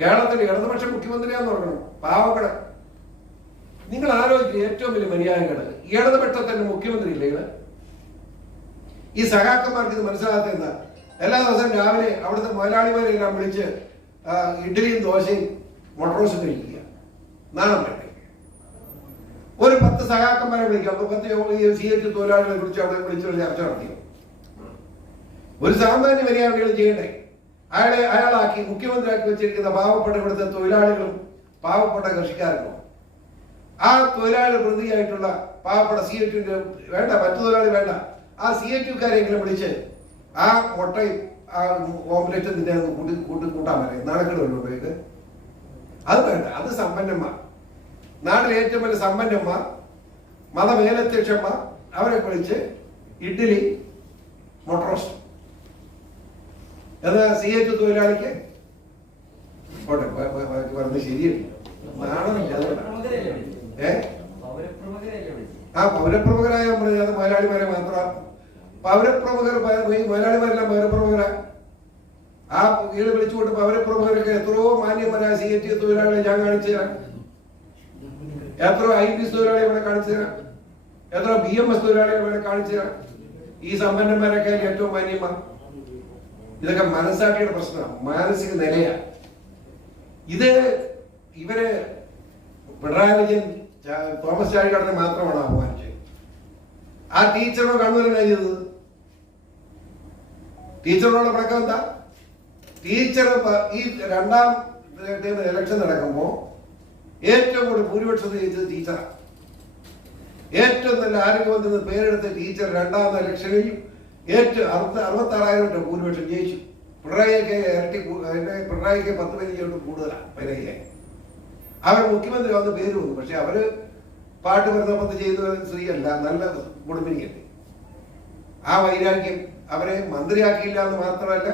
കേരളത്തിൽ ഇടതുപക്ഷ മുഖ്യമന്ത്രിയാന്ന് പറഞ്ഞു പാവങ്ങളെ നിങ്ങൾ ആലോചിക്കുക ഏറ്റവും വലിയ മര്യാദകൾ ഇടതുപക്ഷത്തിന്റെ മുഖ്യമന്ത്രി ഇല്ലെങ്കിൽ ഈ സഖാക്കന്മാർക്ക് ഇത് മനസ്സിലാകാത്ത എന്താ? എല്ലാ ദിവസവും രാവിലെ അവിടുത്തെ മുതലാളിമാരെല്ലാം വിളിച്ച് ഇഡ്ഡലിയും ദോശയും മൊട്ടറോസും കഴിക്കുക. നാണം വേണ്ടേ? ഒരു പത്ത് സഖാക്കന്മാരെ വിളിക്കാം പത്ത് സി എച്ച് തൊഴിലാളികളെ വിളിച്ച് അവിടെ വിളിച്ച് ചർച്ച നടത്തിയോ? ഒരു സാമാന്യ മര്യാദകൾ ചെയ്യണ്ടേ? അയാളെ അയാളാക്കി മുഖ്യമന്ത്രിയാക്കി വെച്ചിരിക്കുന്ന പാവപ്പെട്ട ഇവിടുത്തെ തൊഴിലാളികളും പാവപ്പെട്ട കൃഷിക്കാരനും ആ തൊഴിലാളി പ്രതിയായിട്ടുള്ള പാവപ്പെട്ട സി എറ്റിന്റെ വേണ്ട മറ്റു തൊഴിലാളി വേണ്ട. ആ സി എറ്റുകാരെങ്കിലും വിളിച്ച് ആ മുട്ടയും ആ ഓംലെറ്റ് ഒന്ന് കൂട്ടി കൂട്ടി കൂട്ടാൻ പറയും നാണക്കേട് വല്ലതും ഇത് അത് വേണ്ട അത് സമ്പന്നന്മാർ. നാട്ടിലെ ഏറ്റവും വലിയ സമ്പന്നന്മാർ മതമേലധ്യക്ഷന്മാർ അവരെ വിളിച്ച് ഇഡ്ഡലി മൊട്ടറോസ്റ്റ് എന്നാ സി എച്ച് തൊഴിലാളിക്ക്? പോട്ടെ പറഞ്ഞത് ശരിയല്ല? നാണമില്ല ഏ? ആ പൗരപ്രമുഖരായ മലയാളിമാരെ മാത്രം പൗരപ്രമുഖർ മലയാളിമാരെല്ലാം പൗരപ്രമുഖരാ. ആ വീട് വിളിച്ചുകൊണ്ട് പൗരപ്രമുഖരൊക്കെ എത്രയോ മാന്യന്മാരായ സി എച്ച് തൊഴിലാളികളെ ഞാൻ കാണിച്ചു തരാം. എത്ര ഐ പി എസ് തൊഴിലാളികൾ ഇവിടെ കാണിച്ചു തരാം. എത്ര ബി എം എസ് തൊഴിലാളികൾ ഇവിടെ കാണിച്ചു തരാം. ഈ സമ്പന്നന്മാരൊക്കെ ഏറ്റവും മാന്യന്മാർ. ഇതൊക്കെ മനസ്സാക്ഷിയുടെ പ്രശ്നമാണ്. മാനസിക നിലയാണ്. ഇത് ഇവർ പിണറായി വിജയൻ തോമസ് ചാഴികാടനെ മാത്രമാണ് അപമാനിച്ചത് ആ ടീച്ചറോ കണ്ണൂരനാ ചെയ്തത്? ടീച്ചറോട് പഴക്കം എന്താ? ടീച്ചർ ഈ രണ്ടാം ഇലക്ഷൻ നടക്കുമ്പോ ഏറ്റവും കൂടുതൽ ഭൂരിപക്ഷം ജയിച്ചത് ടീച്ചറാണ് ഏറ്റവും നല്ല ആരോഗ്യമന്ത്രി എന്ന് പേരെടുത്ത ടീച്ചർ രണ്ടാം ഇലക്ഷനിൽ ഏറ്റവും അറുപത്തി അറുപത്തി ആറായിരം രൂപ ഭൂരിപക്ഷം ജയിച്ചു. പിണറായിക്ക് ഇരട്ടി പിണറായിക്ക് പത്ത് പതിനഞ്ച് കൂടുതലാണ് പിണറായി അവർ മുഖ്യമന്ത്രി വന്ന് പേര് വന്നു. പക്ഷെ അവർ പാട്ട് പറഞ്ഞപ്പത്ത് ചെയ്ത സ്ത്രീയല്ല നല്ല കുടുംബിനിയല്ലേ. ആ വൈരാഗ്യം അവരെ മന്ത്രിയാക്കിയില്ല എന്ന് മാത്രമല്ല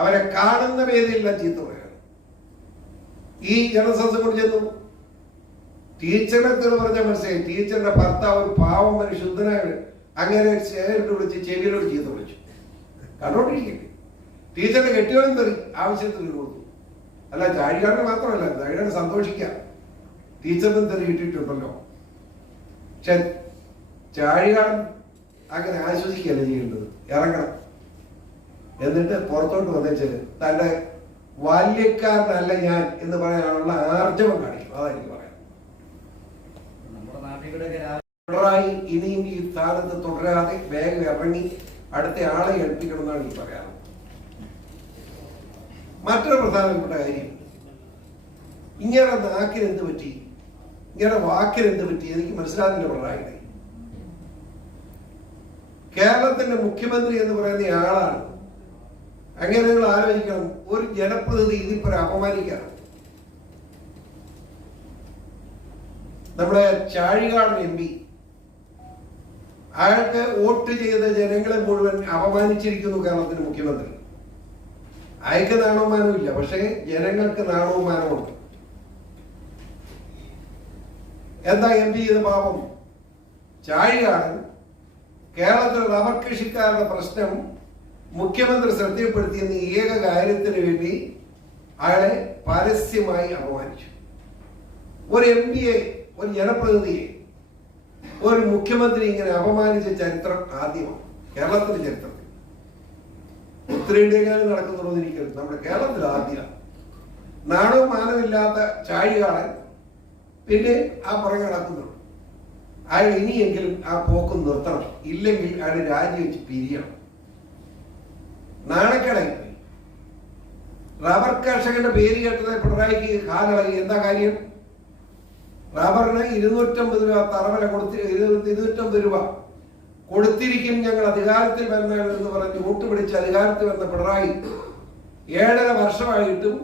അവരെ കാണുന്ന വേദിയെല്ലാം ചീത്ത പറയാണ്. ഈ ജനസംസം കൊണ്ട് ചെന്നു. ടീച്ചറിനെ തെളിവ് പറഞ്ഞ മനസ്സിലായി. ടീച്ചറിന്റെ ഭർത്താവ് ഒരു പാവം ഒരു ശുദ്ധനായ അങ്ങനെ ചേരിട്ട് വിളിച്ച് ചെവിയിലോട് ചീത്ത വിളിച്ചു. കണ്ടോണ്ടിരിക്കട്ടെ ടീച്ചറിന്റെ കെട്ടിയോളം തെറി ആവശ്യത്തിന് കൊടുത്തു. അല്ല ചാഴികാരന് മാത്രമല്ല ചാഴികാരൻ സന്തോഷിക്കാം. ടീച്ചറിനും തെറി കിട്ടിയിട്ടുണ്ടല്ലോ. പക്ഷെ ചാഴികാരൻ അങ്ങനെ ആശ്വസിക്കുകയല്ല ചെയ്യേണ്ടത്. ഇറങ്ങണം. എന്നിട്ട് പുറത്തോട്ട് വന്നേച്ചത് തന്റെ ബാല്യക്കാരനല്ല ഞാൻ എന്ന് പറയാനുള്ള ആർജവം കാണിക്കും. അതായിരിക്കും പറയാം നമ്മുടെ നാട്ടിലൂടെ പിണറായി ഇനിയും ഈ സ്ഥാനത്ത് തുടരാതെ വേഗം ഇറങ്ങി അടുത്ത ആളെ ഏൽപ്പിക്കണം എന്നാണ് എനിക്ക് പറയാറ്. മറ്റൊരു പ്രധാനപ്പെട്ട കാര്യം ഇങ്ങനെ നാക്കിന് എന്ത് പറ്റി? ഇങ്ങനെ വാക്കിന് എന്ത് പറ്റി? എനിക്ക് മനസ്സിലാകുന്നില്ല പിണറായിയുടെ. കേരളത്തിന്റെ മുഖ്യമന്ത്രി എന്ന് പറയുന്ന ആളാണ്. അങ്ങനെ നിങ്ങൾ ആലോചിക്കണം ഒരു ജനപ്രതിനിധി ഇതിപ്പോ അപമാനിക്കാണ് നമ്മുടെ ചാഴികാടൻ എം പി അയാൾക്ക് വോട്ട് ചെയ്ത ജനങ്ങളെ മുഴുവൻ അപമാനിച്ചിരിക്കുന്നു കേരളത്തിന് മുഖ്യമന്ത്രി. അയക്ക് നാണവുമാനവും ഇല്ല പക്ഷേ ജനങ്ങൾക്ക് നാണവും എന്താ എം പി ചെയ്ത പാപം? ചാഴികാണ് കേരളത്തിലെ റബ്ബർ കൃഷിക്കാരുടെ പ്രശ്നം മുഖ്യമന്ത്രി ശ്രദ്ധയപ്പെടുത്തിയെന്ന ഏക കാര്യത്തിന് വേണ്ടി അയാളെ പരസ്യമായി അപമാനിച്ചു. ഒരു എം പിയെ ഒരു ജനപ്രതിനിധിയെ ഒരു മുഖ്യമന്ത്രി ഇങ്ങനെ അപമാനിച്ച ചരിത്രം ആദ്യമാണ്. കേരളത്തിന്റെ ചരിത്രത്തിൽ ഉത്തരേന്ത്യക്കാരും നടക്കുന്നുണ്ടോ എന്ന് എനിക്ക് നമ്മുടെ കേരളത്തിൽ ആദ്യമാണ്. നാണവും മാനമില്ലാത്ത ചാഴികാളൻ പിന്നെ ആ പുറകെ നടക്കുന്നുണ്ട്. അയാൾ ഇനിയെങ്കിലും ആ പോക്ക് നിർത്തണം. ഇല്ലെങ്കിൽ അയാൾ രാജിവെച്ച് പിരിയണം. നാണക്കേടായി റബ്ബർ കർഷകന്റെ പേര് കേട്ടത് പിണറായിക്ക് കാലിളകി. എന്താ കാര്യം? റബ്ബറിന് ഇരുന്നൂറ്റമ്പത് രൂപ തറവല കൊടുത്തി ഇരുന്നൂറ്റി ഇരുന്നൂറ്റമ്പത് രൂപ കൊടുത്തിരിക്കും ഞങ്ങൾ അധികാരത്തിൽ വരുന്ന എന്ന് പറഞ്ഞ് വോട്ട് പിടിച്ച് അധികാരത്തിൽ വന്ന പിണറായി ഏഴര വർഷമായിട്ടും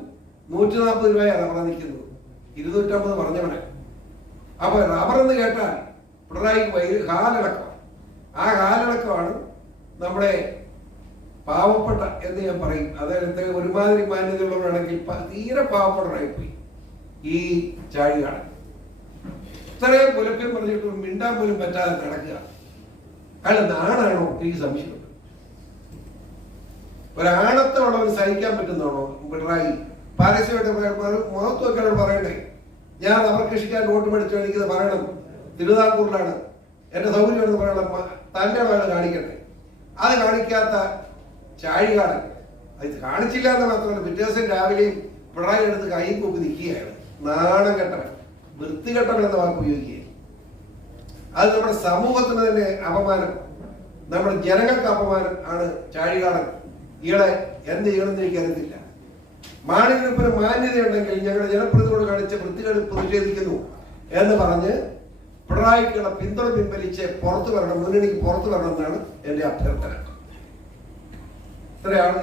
നൂറ്റി നാൽപ്പത് രൂപയാണ് റബ്ബർ നിൽക്കുന്നത്. ഇരുന്നൂറ്റമ്പത് പറഞ്ഞവനെ. അപ്പൊ റബ്ബർ എന്ന് കേട്ടാൽ പിണറായി കാലിളക്കം ആ കാലിളക്കമാണ് നമ്മുടെ പാവപ്പെട്ട എന്ന് ഞാൻ പറയും. അതായത് ഒരുമാതിരി മാന്യതയുള്ളവരാണെങ്കിൽ തീരെ പാവപ്പെട്ടവരായി പോയി ഈ ചാഴികാടൻ. ഇത്രയും പുലപ്യം പറഞ്ഞിട്ട് മിണ്ടാൻ പോലും പറ്റാതെ നടക്കുക. അയാൾ നാണാണോ എനിക്ക് സംശയമുണ്ട് ഒരാണത്തോളം സഹിക്കാൻ പറ്റുന്നതാണോ? പിണറായി പാരസ്യമായിട്ട് മുഖത്ത് വെക്കാനോട് പറയണ്ടേ? ഞാൻ റബ്ബർ കൃഷിക്കാൻ വോട്ട് മേടിച്ചു എനിക്ക് പറയണം. തിരുവിതാംകൂറിലാണ്. എന്റെ സൗകര്യമാണെന്ന് പറയണം. തന്റെ വേണം കാണിക്കട്ടെ. അത് കാണിക്കാത്ത ചാഴികാടൻ. അത് കാണിച്ചില്ല എന്ന് മാത്രമാണ് പിറ്റേ ദിവസം രാവിലെയും പിണറായി എടുത്ത് കൈ കൂപ്പി നിൽക്കുകയാണ്. നാണം കെട്ടവൻ. വൃത്തികെട്ടവൻ എന്ന വാക്ക് ഉപയോഗിക്കുകയാണ്. അത് നമ്മുടെ സമൂഹത്തിന് തന്നെ അപമാനം. നമ്മുടെ ജനങ്ങൾക്ക് അപമാനം ആണ് ചാഴികാടൻ ഇയാളെ എന്ത് ചെയ്യണമെന്ന് എനിക്കറിയത്തില്ല. മാണിഗ്രൂപ്പിന് മാന്യതയുണ്ടെങ്കിൽ ഞങ്ങളുടെ ജനപ്രതിയോട് കാണിച്ച വൃത്തികളിൽ പ്രതിഷേധിക്കുന്നു എന്ന് പറഞ്ഞ് പിണറായിക്കുള്ള പിന്തുണ പിൻവലിച്ച് പുറത്തു വരണം മുന്നണിക്ക് പുറത്തു വരണം എന്നാണ് എന്റെ അഭ്യർത്ഥന. ഇത്രയാണ്